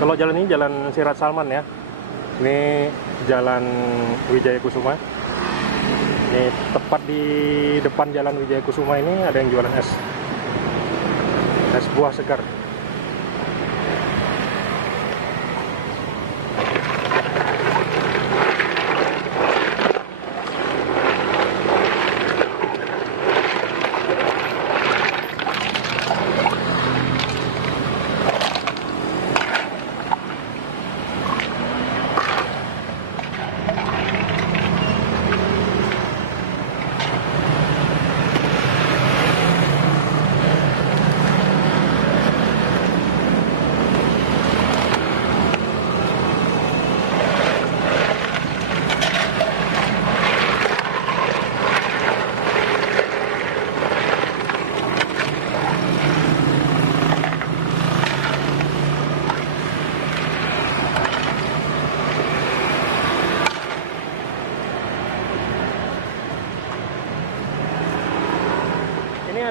Kalau jalan ini jalan Sirat Salman ya. Ini jalan Wijaya Kusuma. Ini tepat di depan jalan Wijaya Kusuma ini ada yang jualan es buah segar.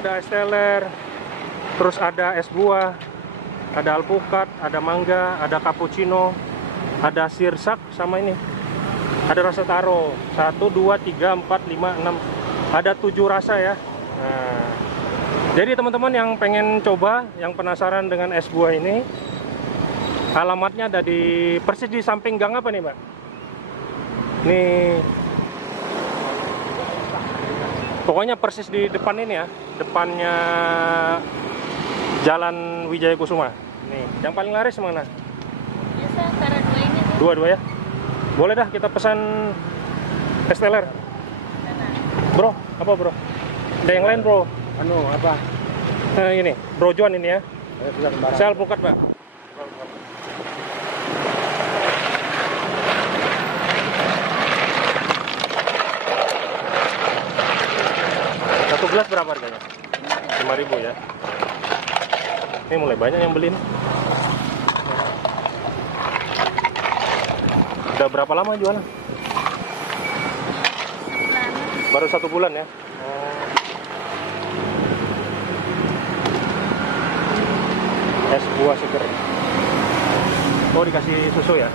Ada es teler, terus ada es buah, ada alpukat, ada mangga, ada cappuccino, ada sirsak, sama ini ada rasa taro. 1, 2, 3, 4, 5, 6, ada 7 rasa ya. Nah, jadi teman-teman yang pengen coba, yang penasaran dengan es buah ini, alamatnya ada di persis di samping gang apa nih, Mbak? Nih, pokoknya persis di depan ini ya, depannya Jalan Wijaya Kusuma. Nih, yang paling laris mana? Biasa antara dua ini tuh. Dua ya. Boleh dah kita pesan es teler. Bro, apa bro? Ada yang lain bro? Anu apa? Ini, brojuan ini ya. Saya alpukat, Pak. Satu gelas berapa harganya? 5.000 ya. Ini mulai banyak yang beli nih. Udah berapa lama jualan? Baru 1 bulan ya. Es buah seger. Oh, dikasih susu ya.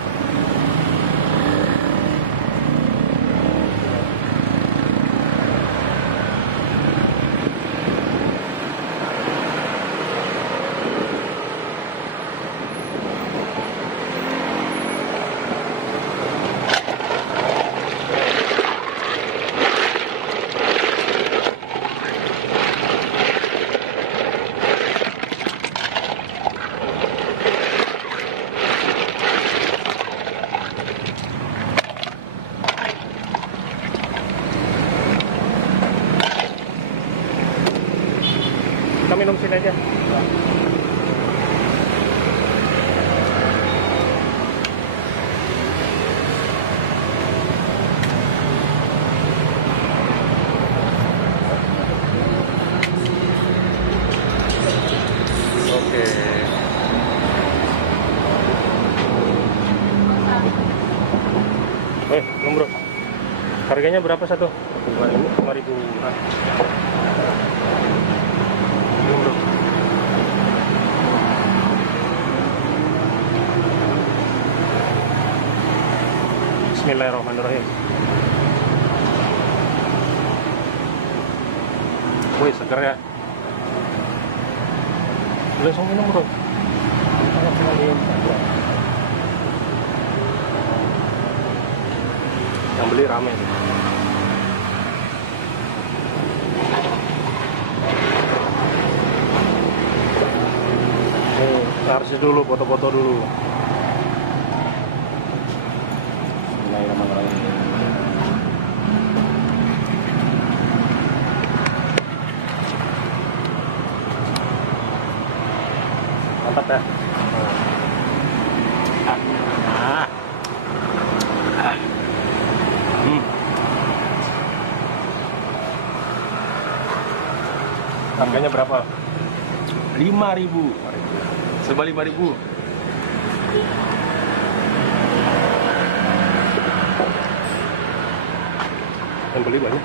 Kita minum sini aja. Oke. Belum bro. Harganya berapa satu? 5.000. Bismillahirrahmanirrahim. Wih, seger ya. Langsung minum bro. Yang beli rame. Harus dulu, foto-foto dulu. Mantap ya. Harganya berapa? 5.000. Serba 5.000. Yang beli banyak.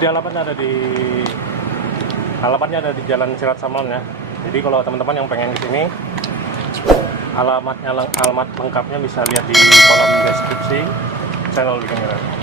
Jadi alamatnya ada di Jalan Sirat Saman ya. Jadi kalau teman-teman yang pengen kesini, alamat lengkapnya bisa lihat di kolom deskripsi channel Bikin Miler.